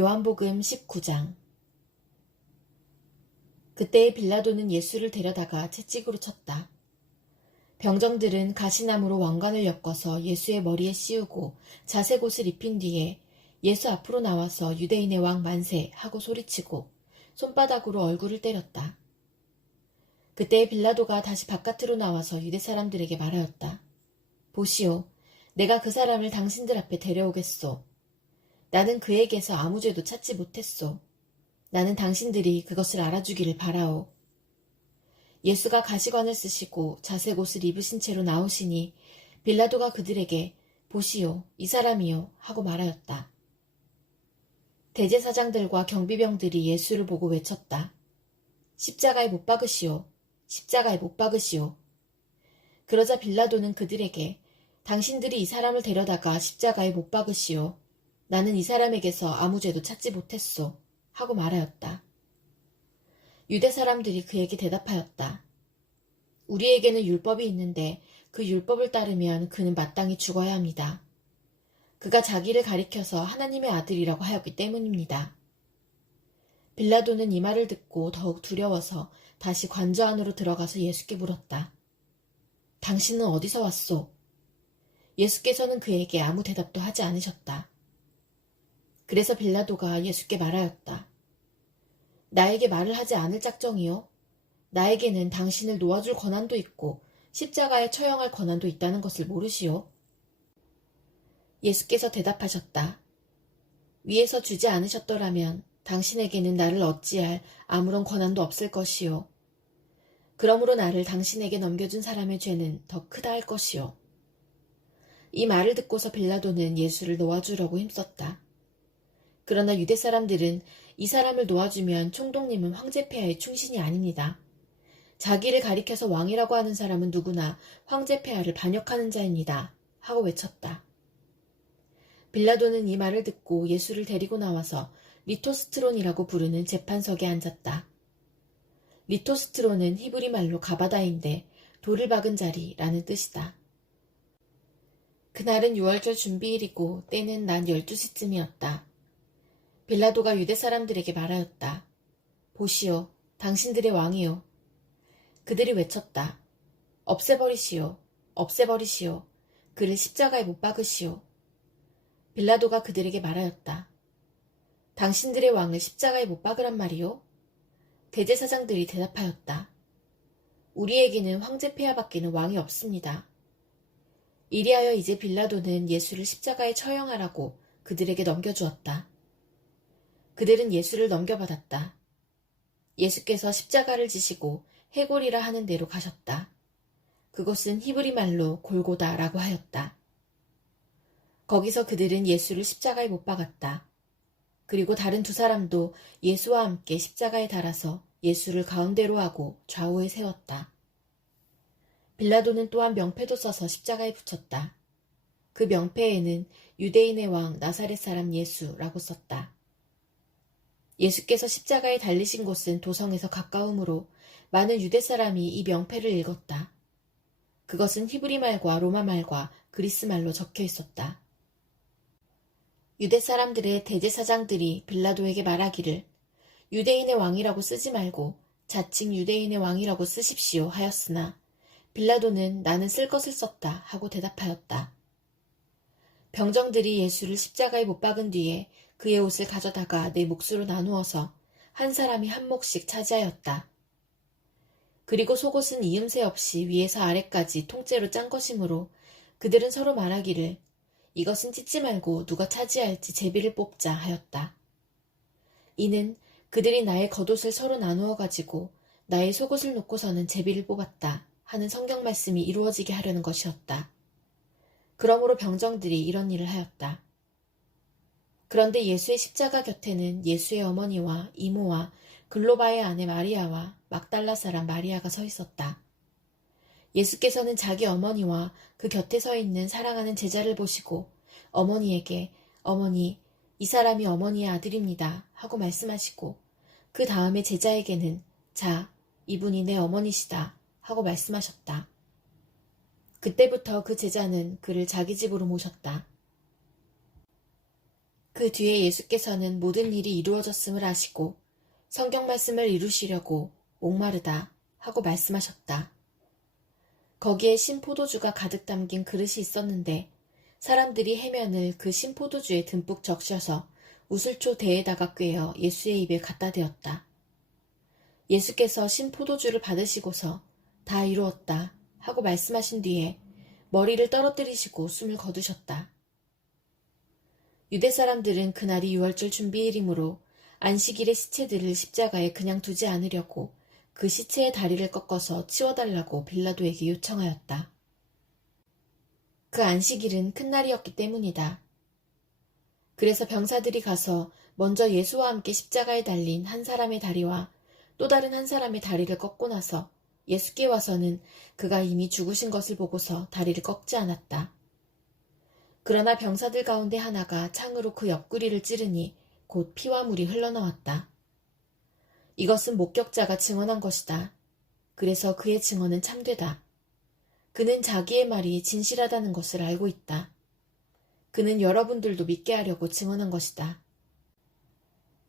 요한복음 19장. 그때에 빌라도는 예수를 데려다가 채찍으로 쳤다. 병정들은 가시나무로 왕관을 엮어서 예수의 머리에 씌우고 자색 옷을 입힌 뒤에 예수 앞으로 나와서 유대인의 왕 만세 하고 소리치고 손바닥으로 얼굴을 때렸다. 그때에 빌라도가 다시 바깥으로 나와서 유대 사람들에게 말하였다. 보시오, 내가 그 사람을 당신들 앞에 데려오겠소. 나는 그에게서 아무 죄도 찾지 못했소. 나는 당신들이 그것을 알아주기를 바라오. 예수가 가시관을 쓰시고 자색 옷을 입으신 채로 나오시니 빌라도가 그들에게 보시오, 이 사람이요 하고 말하였다. 대제사장들과 경비병들이 예수를 보고 외쳤다. 십자가에 못 박으시오. 십자가에 못 박으시오. 그러자 빌라도는 그들에게 당신들이 이 사람을 데려다가 십자가에 못 박으시오. 나는 이 사람에게서 아무 죄도 찾지 못했소. 하고 말하였다. 유대 사람들이 그에게 대답하였다. 우리에게는 율법이 있는데 그 율법을 따르면 그는 마땅히 죽어야 합니다. 그가 자기를 가리켜서 하나님의 아들이라고 하였기 때문입니다. 빌라도는 이 말을 듣고 더욱 두려워서 다시 관저 안으로 들어가서 예수께 물었다. 당신은 어디서 왔소? 예수께서는 그에게 아무 대답도 하지 않으셨다. 그래서 빌라도가 예수께 말하였다. 나에게 말을 하지 않을 작정이요? 나에게는 당신을 놓아줄 권한도 있고 십자가에 처형할 권한도 있다는 것을 모르시오? 예수께서 대답하셨다. 위에서 주지 않으셨더라면 당신에게는 나를 어찌할 아무런 권한도 없을 것이요. 그러므로 나를 당신에게 넘겨준 사람의 죄는 더 크다 할 것이요. 이 말을 듣고서 빌라도는 예수를 놓아주려고 힘썼다. 그러나 유대 사람들은 이 사람을 놓아주면 총독님은 황제 폐하의 충신이 아닙니다. 자기를 가리켜서 왕이라고 하는 사람은 누구나 황제 폐하를 반역하는 자입니다. 하고 외쳤다. 빌라도는 이 말을 듣고 예수를 데리고 나와서 리토스트론이라고 부르는 재판석에 앉았다. 리토스트론은 히브리 말로 가바다인데 돌을 박은 자리라는 뜻이다. 그날은 유월절 준비일이고 때는 낮 12시쯤이었다. 빌라도가 유대 사람들에게 말하였다. 보시오, 당신들의 왕이요. 그들이 외쳤다. 없애버리시오, 없애버리시오. 그를 십자가에 못 박으시오. 빌라도가 그들에게 말하였다. 당신들의 왕을 십자가에 못 박으란 말이요? 대제사장들이 대답하였다. 우리에게는 황제 폐하밖에는 왕이 없습니다. 이리하여 이제 빌라도는 예수를 십자가에 처형하라고 그들에게 넘겨주었다. 그들은 예수를 넘겨받았다. 예수께서 십자가를 지시고 해골이라 하는 데로 가셨다. 그곳은 히브리 말로 골고다라고 하였다. 거기서 그들은 예수를 십자가에 못 박았다. 그리고 다른 두 사람도 예수와 함께 십자가에 달아서 예수를 가운데로 하고 좌우에 세웠다. 빌라도는 또한 명패도 써서 십자가에 붙였다. 그 명패에는 유대인의 왕 나사렛 사람 예수라고 썼다. 예수께서 십자가에 달리신 곳은 도성에서 가까우므로 많은 유대 사람이 이 명패를 읽었다. 그것은 히브리 말과 로마 말과 그리스 말로 적혀 있었다. 유대 사람들의 대제사장들이 빌라도에게 말하기를 유대인의 왕이라고 쓰지 말고 자칭 유대인의 왕이라고 쓰십시오 하였으나 빌라도는 나는 쓸 것을 썼다 하고 대답하였다. 병정들이 예수를 십자가에 못 박은 뒤에 그의 옷을 가져다가 네 몫으로 나누어서 한 사람이 한 몫씩 차지하였다. 그리고 속옷은 이음새 없이 위에서 아래까지 통째로 짠 것이므로 그들은 서로 말하기를 이것은 찢지 말고 누가 차지할지 제비를 뽑자 하였다. 이는 그들이 나의 겉옷을 서로 나누어 가지고 나의 속옷을 놓고서는 제비를 뽑았다 하는 성경 말씀이 이루어지게 하려는 것이었다. 그러므로 병정들이 이런 일을 하였다. 그런데 예수의 십자가 곁에는 예수의 어머니와 이모와 글로바의 아내 마리아와 막달라 사람 마리아가 서 있었다. 예수께서는 자기 어머니와 그 곁에 서 있는 사랑하는 제자를 보시고 어머니에게 어머니, 이 사람이 어머니의 아들입니다 하고 말씀하시고 그 다음에 제자에게는 자, 이분이 내 어머니시다 하고 말씀하셨다. 그때부터 그 제자는 그를 자기 집으로 모셨다. 그 뒤에 예수께서는 모든 일이 이루어졌음을 아시고 성경 말씀을 이루시려고 목마르다 하고 말씀하셨다. 거기에 신포도주가 가득 담긴 그릇이 있었는데 사람들이 해면을 그 신포도주에 듬뿍 적셔서 우슬초 대에다가 꿰어 예수의 입에 갖다 대었다. 예수께서 신포도주를 받으시고서 다 이루었다 하고 말씀하신 뒤에 머리를 떨어뜨리시고 숨을 거두셨다. 유대 사람들은 그날이 유월절 준비일이므로 안식일의 시체들을 십자가에 그냥 두지 않으려고 그 시체의 다리를 꺾어서 치워달라고 빌라도에게 요청하였다. 그 안식일은 큰 날이었기 때문이다. 그래서 병사들이 가서 먼저 예수와 함께 십자가에 달린 한 사람의 다리와 또 다른 한 사람의 다리를 꺾고 나서 예수께 와서는 그가 이미 죽으신 것을 보고서 다리를 꺾지 않았다. 그러나 병사들 가운데 하나가 창으로 그 옆구리를 찌르니 곧 피와 물이 흘러나왔다. 이것은 목격자가 증언한 것이다. 그래서 그의 증언은 참되다. 그는 자기의 말이 진실하다는 것을 알고 있다. 그는 여러분들도 믿게 하려고 증언한 것이다.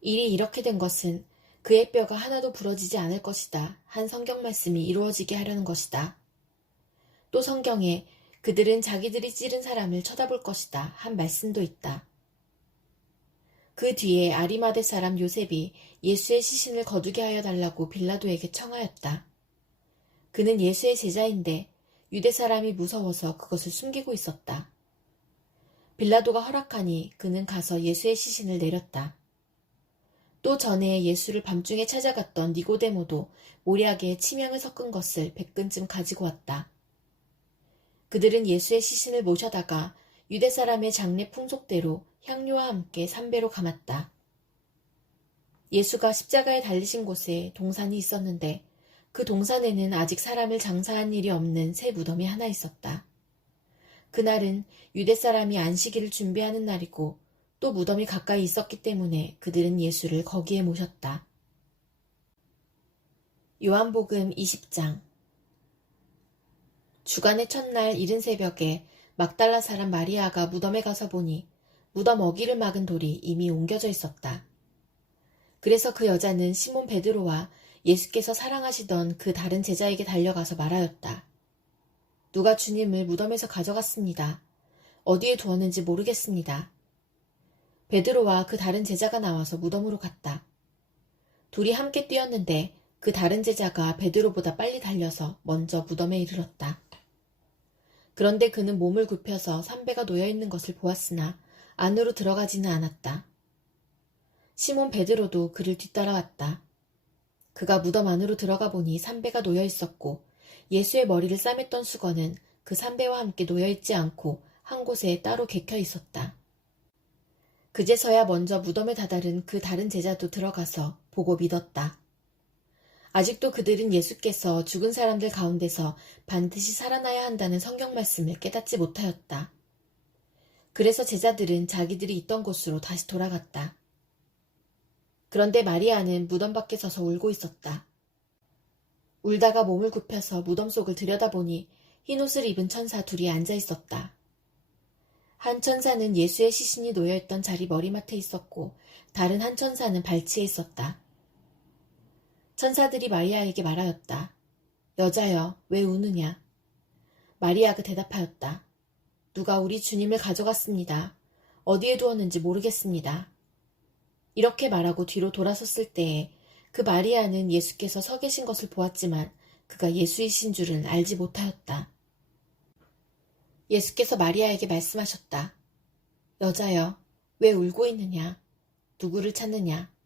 일이 이렇게 된 것은 그의 뼈가 하나도 부러지지 않을 것이다 한 성경 말씀이 이루어지게 하려는 것이다. 또 성경에 그들은 자기들이 찌른 사람을 쳐다볼 것이다 한 말씀도 있다. 그 뒤에 아리마대 사람 요셉이 예수의 시신을 거두게 하여 달라고 빌라도에게 청하였다. 그는 예수의 제자인데 유대 사람이 무서워서 그것을 숨기고 있었다. 빌라도가 허락하니 그는 가서 예수의 시신을 내렸다. 또 전에 예수를 밤중에 찾아갔던 니고데모도 모략에 침향을 섞은 것을 100근쯤 가지고 왔다. 그들은 예수의 시신을 모셔다가 유대 사람의 장례 풍속대로 향료와 함께 삼배로 감았다. 예수가 십자가에 달리신 곳에 동산이 있었는데 그 동산에는 아직 사람을 장사한 일이 없는 새 무덤이 하나 있었다. 그날은 유대 사람이 안식일을 준비하는 날이고 또 무덤이 가까이 있었기 때문에 그들은 예수를 거기에 모셨다. 요한복음 20장. 주간의 첫날 이른 새벽에 막달라 사람 마리아가 무덤에 가서 보니 무덤 어귀를 막은 돌이 이미 옮겨져 있었다. 그래서 그 여자는 시몬 베드로와 예수께서 사랑하시던 그 다른 제자에게 달려가서 말하였다. 누가 주님을 무덤에서 가져갔습니다. 어디에 두었는지 모르겠습니다. 베드로와 그 다른 제자가 나와서 무덤으로 갔다. 둘이 함께 뛰었는데 그 다른 제자가 베드로보다 빨리 달려서 먼저 무덤에 이르렀다. 그런데 그는 몸을 굽혀서 삼배가 놓여있는 것을 보았으나 안으로 들어가지는 않았다. 시몬 베드로도 그를 뒤따라왔다. 그가 무덤 안으로 들어가 보니 삼배가 놓여있었고 예수의 머리를 싸맸던 수건은 그 삼배와 함께 놓여있지 않고 한 곳에 따로 개켜 있었다. 그제서야 먼저 무덤에 다다른 그 다른 제자도 들어가서 보고 믿었다. 아직도 그들은 예수께서 죽은 사람들 가운데서 반드시 살아나야 한다는 성경 말씀을 깨닫지 못하였다. 그래서 제자들은 자기들이 있던 곳으로 다시 돌아갔다. 그런데 마리아는 무덤 밖에 서서 울고 있었다. 울다가 몸을 굽혀서 무덤 속을 들여다보니 흰옷을 입은 천사 둘이 앉아 있었다. 한 천사는 예수의 시신이 놓여있던 자리 머리맡에 있었고 다른 한 천사는 발치에 있었다. 천사들이 마리아에게 말하였다. 여자여, 왜 우느냐? 마리아가 대답하였다. 누가 우리 주님을 가져갔습니다. 어디에 두었는지 모르겠습니다. 이렇게 말하고 뒤로 돌아섰을 때에 그 마리아는 예수께서 서 계신 것을 보았지만 그가 예수이신 줄은 알지 못하였다. 예수께서 마리아에게 말씀하셨다. 여자여, 왜 울고 있느냐? 누구를 찾느냐?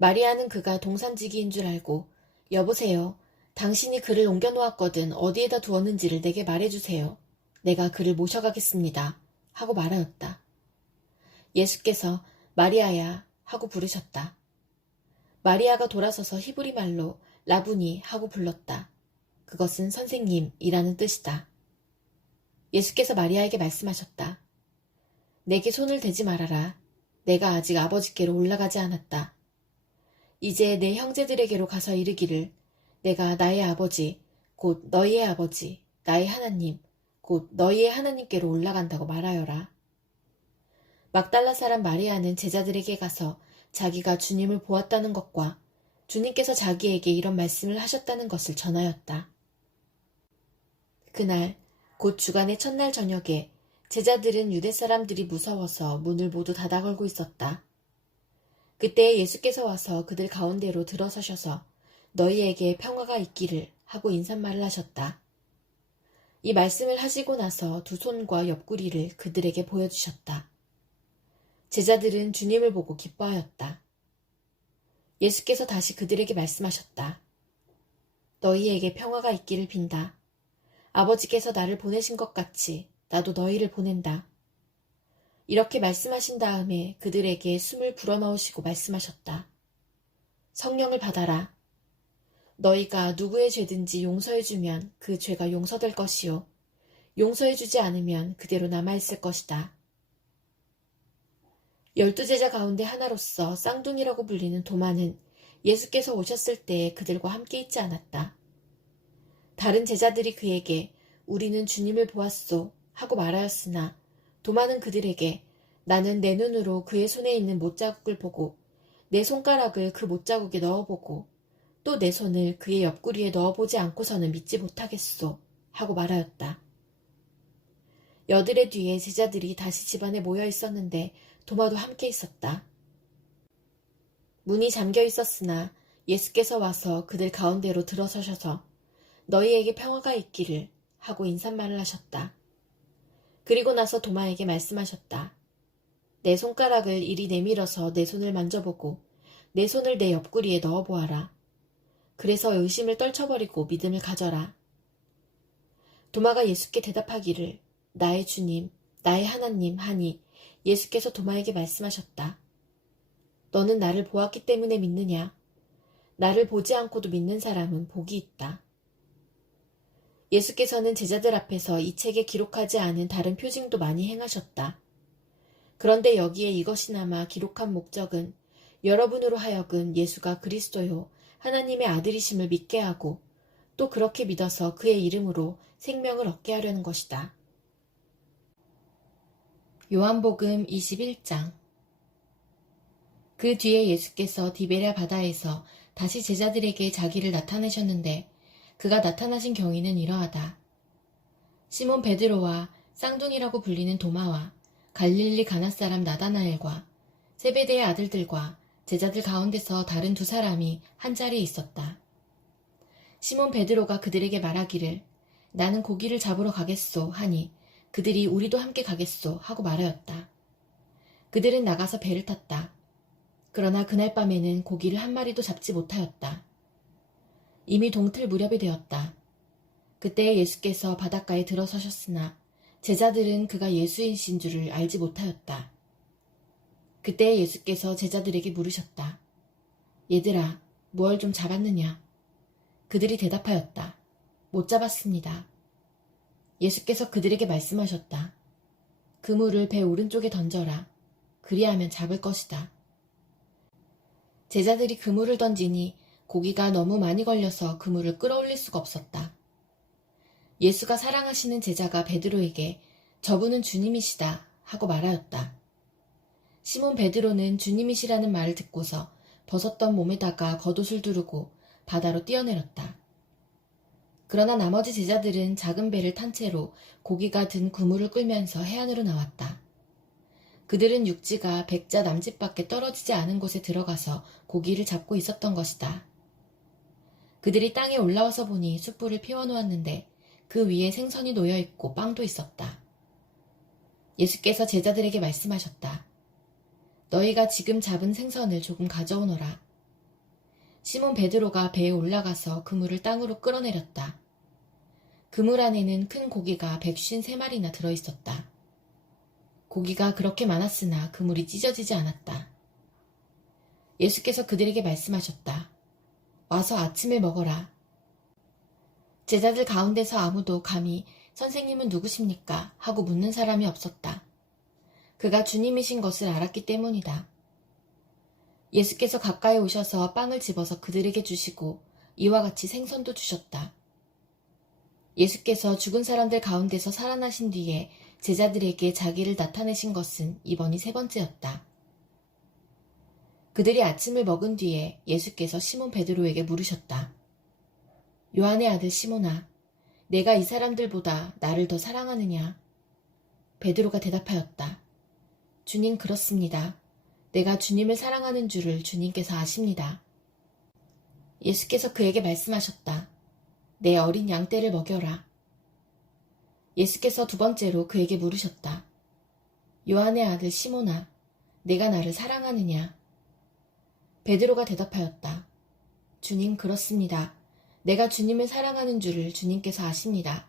마리아는 그가 동산지기인 줄 알고 여보세요. 당신이 그를 옮겨놓았거든 어디에다 두었는지를 내게 말해주세요. 내가 그를 모셔가겠습니다. 하고 말하였다. 예수께서 마리아야 하고 부르셨다. 마리아가 돌아서서 히브리 말로 라부니 하고 불렀다. 그것은 선생님이라는 뜻이다. 예수께서 마리아에게 말씀하셨다. 내게 손을 대지 말아라. 내가 아직 아버지께로 올라가지 않았다. 이제 내 형제들에게로 가서 이르기를 내가 나의 아버지 곧 너희의 아버지 나의 하나님 곧 너희의 하나님께로 올라간다고 말하여라. 막달라 사람 마리아는 제자들에게 가서 자기가 주님을 보았다는 것과 주님께서 자기에게 이런 말씀을 하셨다는 것을 전하였다. 그날 곧 주간의 첫날 저녁에 제자들은 유대 사람들이 무서워서 문을 모두 닫아 걸고 있었다. 그때 예수께서 와서 그들 가운데로 들어서셔서 너희에게 평화가 있기를 하고 인사말을 하셨다. 이 말씀을 하시고 나서 두 손과 옆구리를 그들에게 보여주셨다. 제자들은 주님을 보고 기뻐하였다. 예수께서 다시 그들에게 말씀하셨다. 너희에게 평화가 있기를 빈다. 아버지께서 나를 보내신 것 같이 나도 너희를 보낸다. 이렇게 말씀하신 다음에 그들에게 숨을 불어넣으시고 말씀하셨다. 성령을 받아라. 너희가 누구의 죄든지 용서해주면 그 죄가 용서될 것이요. 용서해주지 않으면 그대로 남아있을 것이다. 12제자 가운데 하나로서 쌍둥이라고 불리는 도마는 예수께서 오셨을 때 그들과 함께 있지 않았다. 다른 제자들이 그에게 우리는 주님을 보았소 하고 말하였으나 도마는 그들에게 나는 내 눈으로 그의 손에 있는 못자국을 보고 내 손가락을 그 못자국에 넣어보고 또 내 손을 그의 옆구리에 넣어보지 않고서는 믿지 못하겠소 하고 말하였다. 여드레 뒤에 제자들이 다시 집안에 모여 있었는데 도마도 함께 있었다. 문이 잠겨 있었으나 예수께서 와서 그들 가운데로 들어서셔서 너희에게 평화가 있기를 하고 인사말을 하셨다. 그리고 나서 도마에게 말씀하셨다. 내 손가락을 이리 내밀어서 내 손을 만져보고 내 손을 내 옆구리에 넣어보아라. 그래서 의심을 떨쳐버리고 믿음을 가져라. 도마가 예수께 대답하기를 나의 주님, 나의 하나님 하니 예수께서 도마에게 말씀하셨다. 너는 나를 보았기 때문에 믿느냐? 나를 보지 않고도 믿는 사람은 복이 있다. 예수께서는 제자들 앞에서 이 책에 기록하지 않은 다른 표징도 많이 행하셨다. 그런데 여기에 이것이나마 기록한 목적은 여러분으로 하여금 예수가 그리스도요 하나님의 아들이심을 믿게 하고 또 그렇게 믿어서 그의 이름으로 생명을 얻게 하려는 것이다. 요한복음 21장. 그 뒤에 예수께서 디베랴 바다에서 다시 제자들에게 자기를 나타내셨는데 그가 나타나신 경위는 이러하다. 시몬 베드로와 쌍둥이라고 불리는 도마와 갈릴리 가나 사람 나다나엘과 세베대의 아들들과 제자들 가운데서 다른 두 사람이 한자리에 있었다. 시몬 베드로가 그들에게 말하기를 나는 고기를 잡으러 가겠소 하니 그들이 우리도 함께 가겠소 하고 말하였다. 그들은 나가서 배를 탔다. 그러나 그날 밤에는 고기를 한 마리도 잡지 못하였다. 이미 동틀 무렵이 되었다. 그때 예수께서 바닷가에 들어서셨으나 제자들은 그가 예수이신 줄을 알지 못하였다. 그때 예수께서 제자들에게 물으셨다. 얘들아, 무얼 좀 잡았느냐? 그들이 대답하였다. 못 잡았습니다. 예수께서 그들에게 말씀하셨다. 그물을 배 오른쪽에 던져라. 그리하면 잡을 것이다. 제자들이 그물을 던지니 고기가 너무 많이 걸려서 그물을 끌어올릴 수가 없었다. 예수가 사랑하시는 제자가 베드로에게 저분은 주님이시다 하고 말하였다. 시몬 베드로는 주님이시라는 말을 듣고서 벗었던 몸에다가 겉옷을 두르고 바다로 뛰어내렸다. 그러나 나머지 제자들은 작은 배를 탄 채로 고기가 든 그물을 끌면서 해안으로 나왔다. 그들은 육지가 백자 남짓밖에 떨어지지 않은 곳에 들어가서 고기를 잡고 있었던 것이다. 그들이 땅에 올라와서 보니 숯불을 피워놓았는데 그 위에 생선이 놓여있고 빵도 있었다. 예수께서 제자들에게 말씀하셨다. 너희가 지금 잡은 생선을 조금 가져오너라. 시몬 베드로가 배에 올라가서 그물을 땅으로 끌어내렸다. 그물 안에는 큰 고기가 153마리나 들어있었다. 고기가 그렇게 많았으나 그물이 찢어지지 않았다. 예수께서 그들에게 말씀하셨다. 와서 아침을 먹어라. 제자들 가운데서 아무도 감히 선생님은 누구십니까? 하고 묻는 사람이 없었다. 그가 주님이신 것을 알았기 때문이다. 예수께서 가까이 오셔서 빵을 집어서 그들에게 주시고 이와 같이 생선도 주셨다. 예수께서 죽은 사람들 가운데서 살아나신 뒤에 제자들에게 자기를 나타내신 것은 이번이 세 번째였다. 그들이 아침을 먹은 뒤에 예수께서 시몬 베드로에게 물으셨다. 요한의 아들 시몬아, 내가 이 사람들보다 나를 더 사랑하느냐? 베드로가 대답하였다. 주님, 그렇습니다. 내가 주님을 사랑하는 줄을 주님께서 아십니다. 예수께서 그에게 말씀하셨다. 내 어린 양떼를 먹여라. 예수께서 두 번째로 그에게 물으셨다. 요한의 아들 시몬아, 내가 나를 사랑하느냐? 베드로가 대답하였다. 주님, 그렇습니다. 내가 주님을 사랑하는 줄을 주님께서 아십니다.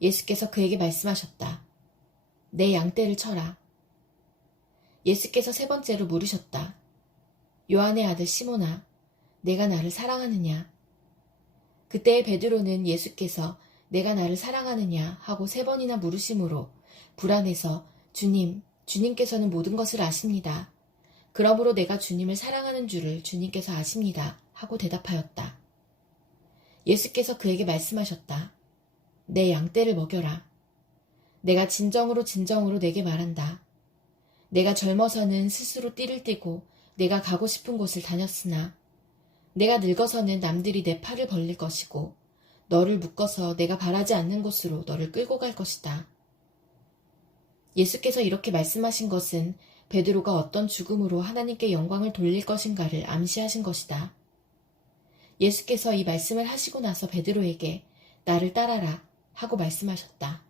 예수께서 그에게 말씀하셨다. 내 양떼를 쳐라. 예수께서 세 번째로 물으셨다. 요한의 아들 시몬아, 내가 나를 사랑하느냐? 그때 베드로는 예수께서 내가 나를 사랑하느냐 하고 세 번이나 물으심으로 불안해서 주님께서는 모든 것을 아십니다. 그러므로 내가 주님을 사랑하는 줄을 주님께서 아십니다. 하고 대답하였다. 예수께서 그에게 말씀하셨다. 내 양떼를 먹여라. 내가 진정으로 내게 말한다. 내가 젊어서는 스스로 띠를 띠고 내가 가고 싶은 곳을 다녔으나 내가 늙어서는 남들이 내 팔을 벌릴 것이고 너를 묶어서 내가 바라지 않는 곳으로 너를 끌고 갈 것이다. 예수께서 이렇게 말씀하신 것은 베드로가 어떤 죽음으로 하나님께 영광을 돌릴 것인가를 암시하신 것이다. 예수께서 이 말씀을 하시고 나서 베드로에게 나를 따라라 하고 말씀하셨다.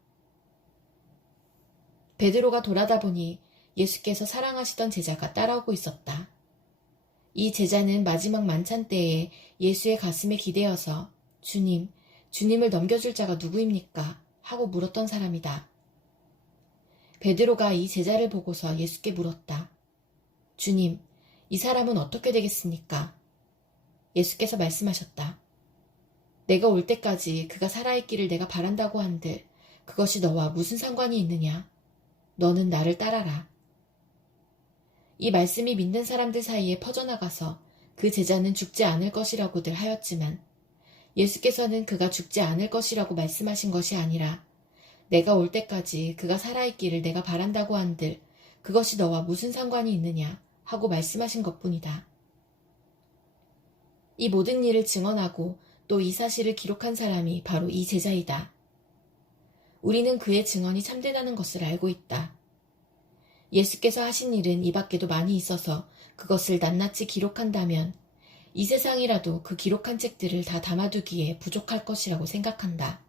베드로가 돌아다 보니 예수께서 사랑하시던 제자가 따라오고 있었다. 이 제자는 마지막 만찬 때에 예수의 가슴에 기대어서 주님을 넘겨줄 자가 누구입니까? 하고 물었던 사람이다. 베드로가 이 제자를 보고서 예수께 물었다. 주님, 이 사람은 어떻게 되겠습니까? 예수께서 말씀하셨다. 내가 올 때까지 그가 살아있기를 내가 바란다고 한들 그것이 너와 무슨 상관이 있느냐? 너는 나를 따라라. 이 말씀이 믿는 사람들 사이에 퍼져나가서 그 제자는 죽지 않을 것이라고들 하였지만 예수께서는 그가 죽지 않을 것이라고 말씀하신 것이 아니라 내가 올 때까지 그가 살아있기를 내가 바란다고 한들 그것이 너와 무슨 상관이 있느냐 하고 말씀하신 것뿐이다. 이 모든 일을 증언하고 또 이 사실을 기록한 사람이 바로 이 제자이다. 우리는 그의 증언이 참되다는 것을 알고 있다. 예수께서 하신 일은 이 밖에도 많이 있어서 그것을 낱낱이 기록한다면 이 세상이라도 그 기록한 책들을 다 담아두기에 부족할 것이라고 생각한다.